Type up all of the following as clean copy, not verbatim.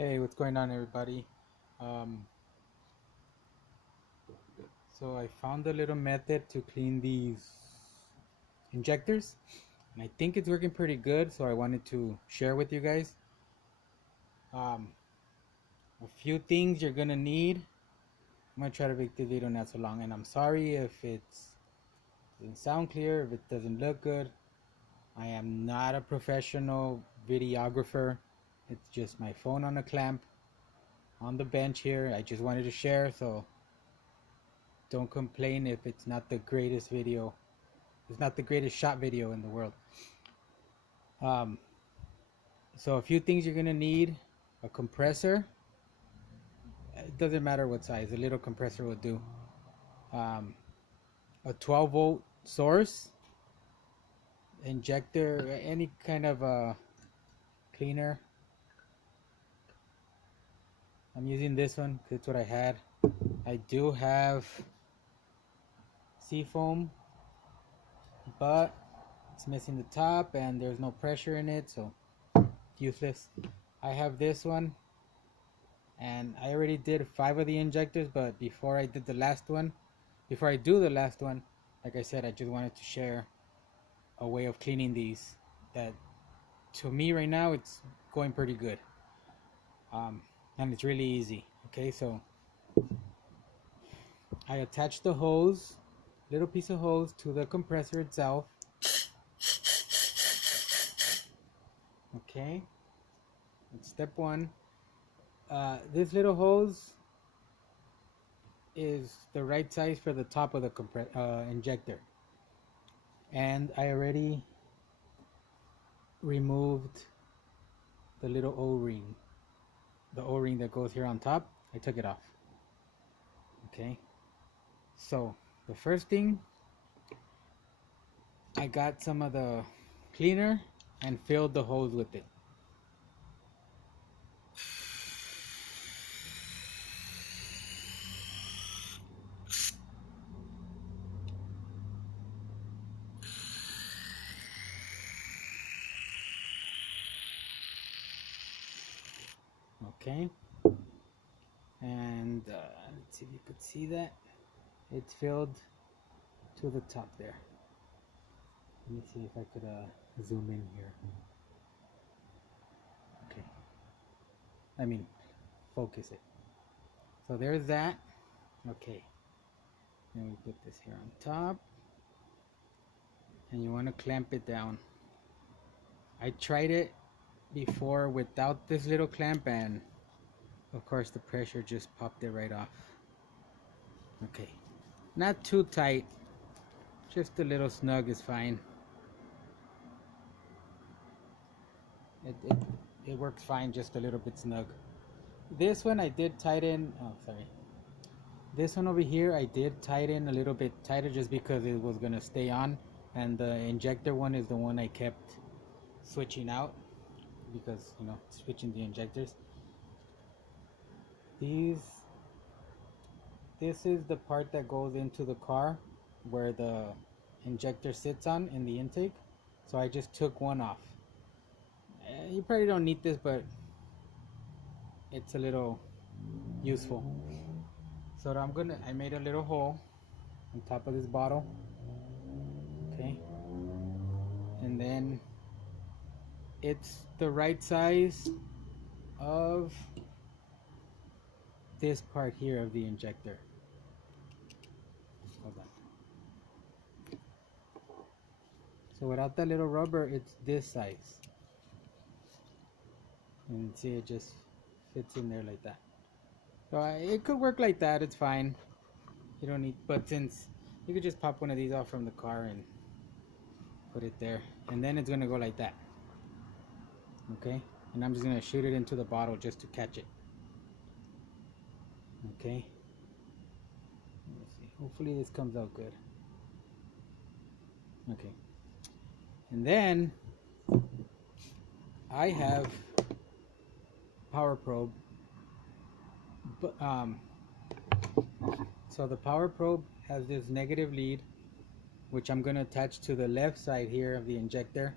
Hey, what's going on, everybody? Um, so I found a little method to clean these injectors, and I think it's working pretty good. So I wanted to share with you guys. Um, a few things you're gonna need. I'm gonna try to make the video not so long, and I'm sorry if it doesn't sound clear, if it doesn't look good. I am not a professional videographer. It's just my phone on a clamp on the bench here. I just wanted to share, so don't complain if it's not the greatest video. It's not the greatest shot video in the world. Um, so a few things you're gonna need: a compressor. It doesn't matter what size. A little compressor will do. Um, a 12-volt source, injector, any kind of cleaner. I'm using this one because it's what I had. I do have seafoam, but it's missing the top and there's no pressure in it, so useless. I have this one, and I already did 5 of the injectors, but before I do the last one, like I said, I just wanted to share a way of cleaning these that to me right now it's going pretty good. And it's really easy. Okay, so I attach the hose, little piece of hose, to the compressor itself. Okay, that's step one. This little hose is the right size for the top of the injector, and I already removed the little O-ring, the O-ring that goes here on top. I took it off. Okay, so the first thing, I got some of the cleaner and filled the hose with it. Okay, and let's see if you could see that it's filled to the top there. Let me see if I could zoom in here. Okay, I mean focus it. So there's that. Okay, then we put this here on top, and you want to clamp it down. I tried it before without this little clamp, and of course the pressure just popped it right off. Okay, not too tight, just a little snug is fine. It works fine, just a little bit snug. This one I did tighten. Oh, sorry. This one over here I did tighten a little bit tighter just because it was gonna stay on, and the injector one is the one I kept switching out because, you know, switching the injectors. This is the part that goes into the car where the injector sits on in the intake. So I just took one off. You probably don't need this, but it's a little useful. So I made a little hole on top of this bottle. Okay, and then it's the right size of this part here of the injector. Hold on. So without that little rubber, it's this size. And see, it just fits in there like that. So it could work like that, it's fine. You don't need, but since you could just pop one of these off from the car and put it there, and then it's gonna go like that. Okay, and I'm just gonna shoot it into the bottle just to catch it. Okay, let me see, hopefully this comes out good. Okay, and then I have power probe, but so the power probe has this negative lead, which I'm going to attach to the left side here of the injector,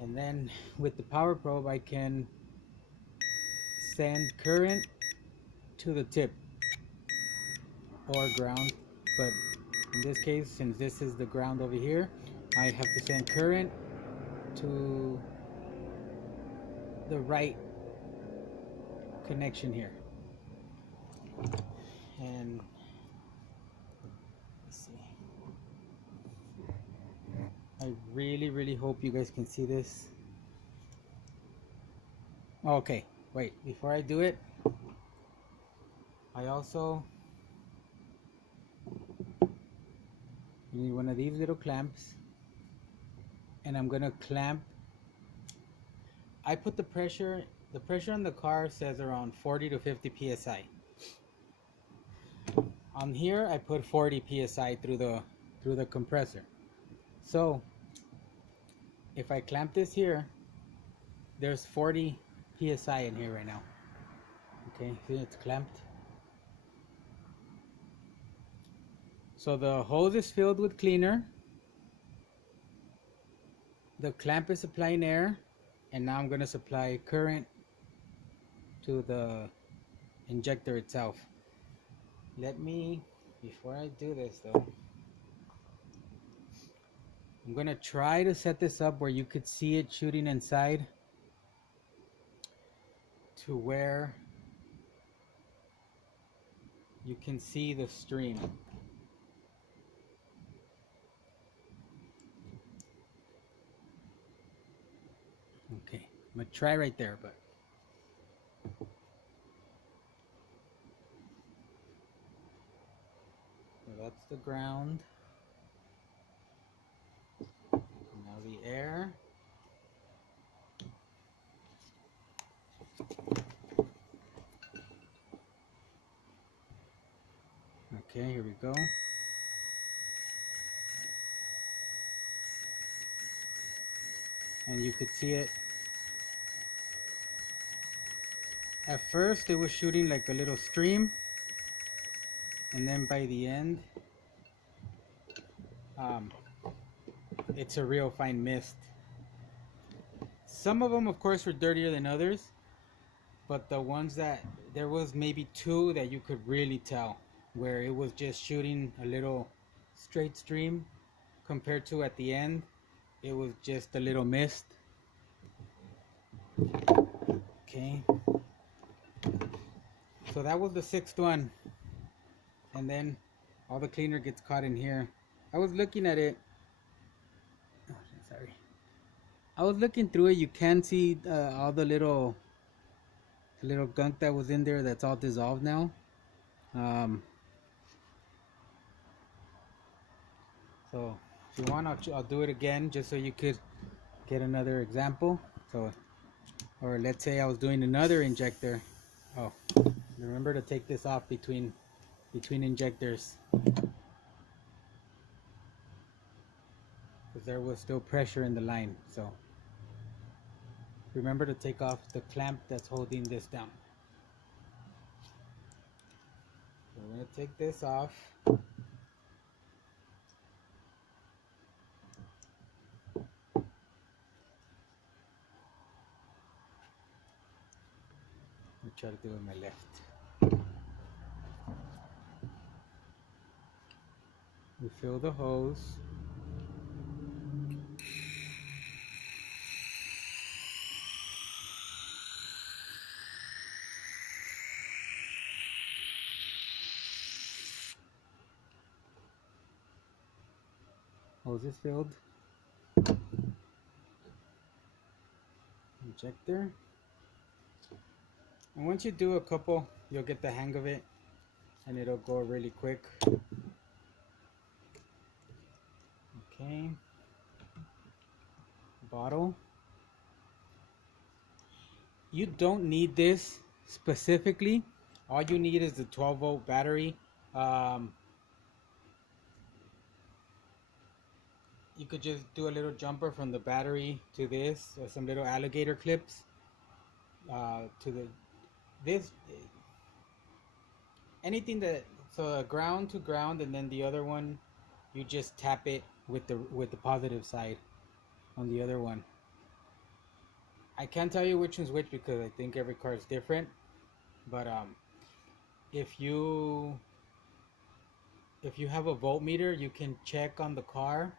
and then with the power probe I can send current to the tip or ground, but in this case, since this is the ground over here, I have to send current to the right connection here. And let's see, I really hope you guys can see this. Okay, wait, before I do it, I also need one of these little clamps, and I'm gonna clamp. I put the pressure on the car says around 40 to 50 psi. On here I put 40 psi through the compressor. So if I clamp this here, there's 40 psi in here right now. Okay, see, it's clamped. So the hose is filled with cleaner, the clamp is supplying air, and now I'm going to supply current to the injector itself. Let me, before I do this though, I'm going to try to set this up where you could see it shooting inside to where you can see the stream. Okay, I'm gonna try right there, but so that's the ground. Now the air. Okay, here we go. And you could see it. At first it was shooting like a little stream, and then by the end it's a real fine mist. Some of them of course were dirtier than others, but the ones that there was maybe two that you could really tell where it was just shooting a little straight stream compared to at the end it was just a little mist. Okay, so that was the sixth one, and then all the cleaner gets caught in here. I was looking at it. Oh, sorry. I was looking through it. You can see all the little gunk that was in there. That's all dissolved now. So if you want, I'll do it again just so you could get another example. So, or let's say I was doing another injector. Oh, remember to take this off between injectors, because there was still pressure in the line. So remember to take off the clamp that's holding this down. So we're going to take this off. I'll try to do it with my left. We fill the hose. Hose is filled. Injector. And once you do a couple, you'll get the hang of it and it'll go really quick. Okay. Bottle. You don't need this specifically. All you need is the 12-volt battery. You could just do a little jumper from the battery to this, or some little alligator clips to this. Anything that, so ground to ground, and then the other one, you just tap it with the positive side on the other one. I can't tell you which one's which because I think every car is different. But if you have a voltmeter, you can check on the car,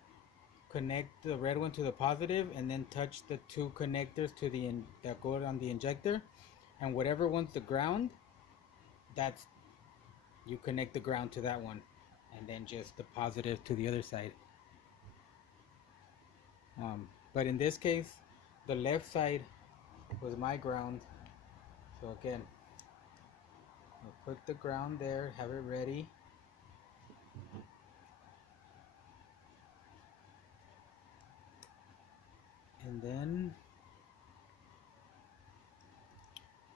connect the red one to the positive, and then touch the two connectors to the that go on the injector, and whatever one's the ground, that's you connect the ground to that one, and then just the positive to the other side. But in this case, the left side was my ground. So again, I'll put the ground there, have it ready. And then,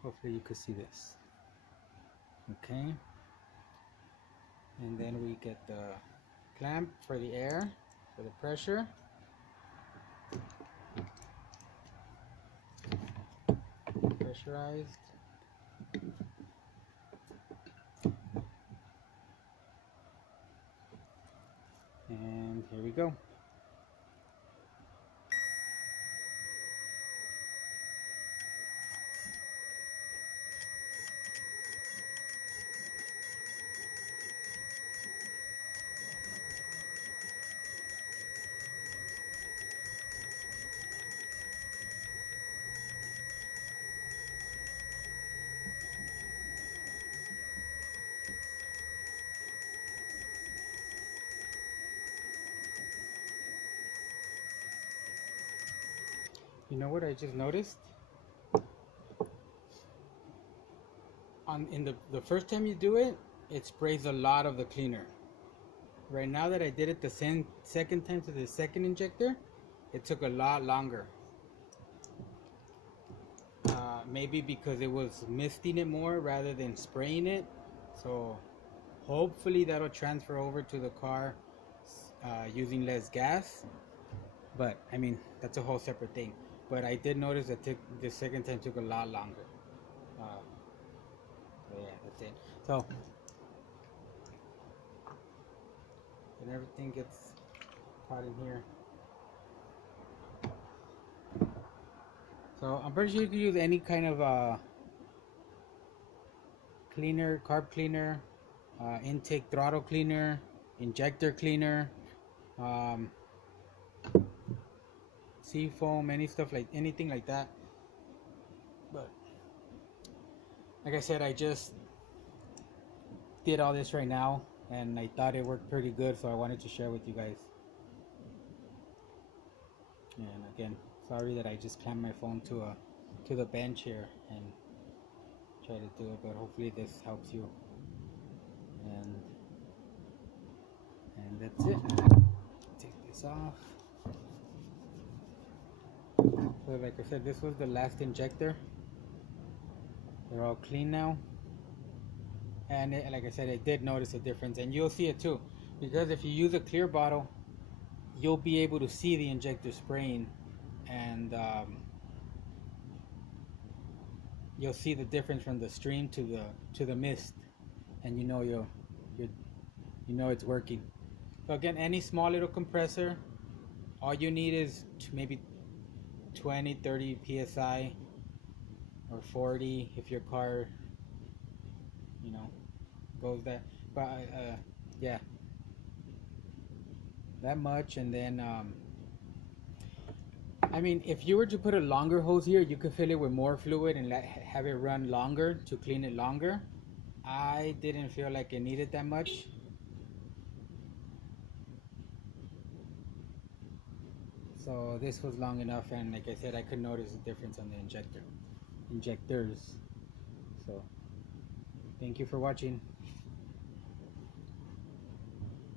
hopefully you could see this. Okay. And then we get the clamp for the air, for the pressure. Pressurized. And here we go. You know what I just noticed? In the first time you do it, it sprays a lot of the cleaner. Right now that I did it the second time to the second injector, it took a lot longer. Maybe because it was misting it more rather than spraying it. So hopefully that'll transfer over to the car using less gas. But I mean, that's a whole separate thing. But I did notice that the second time took a lot longer. So yeah, that's it. So and everything gets caught in here. So I'm pretty sure you can use any kind of cleaner, carb cleaner, intake throttle cleaner, injector cleaner, sea foam, anything like that. But like I said, I just did all this right now, and I thought it worked pretty good, so I wanted to share with you guys. And again, sorry that I just clamped my phone to the bench here and try to do it, but hopefully this helps you. And that's it. Take this off. So like I said, this was the last injector. They're all clean now. And like I said, I did notice a difference, and you'll see it too, because if you use a clear bottle, you'll be able to see the injector spraying, and you'll see the difference from the stream to the mist, and you know it's working. So again, any small little compressor, all you need is maybe 20-30 psi or 40 if your car goes that, but yeah, that much. And then I mean, if you were to put a longer hose here, you could fill it with more fluid and have it run longer to clean it longer. I didn't feel like it needed that much. So this was long enough, and like I said, I could notice the difference on the injectors. So thank you for watching.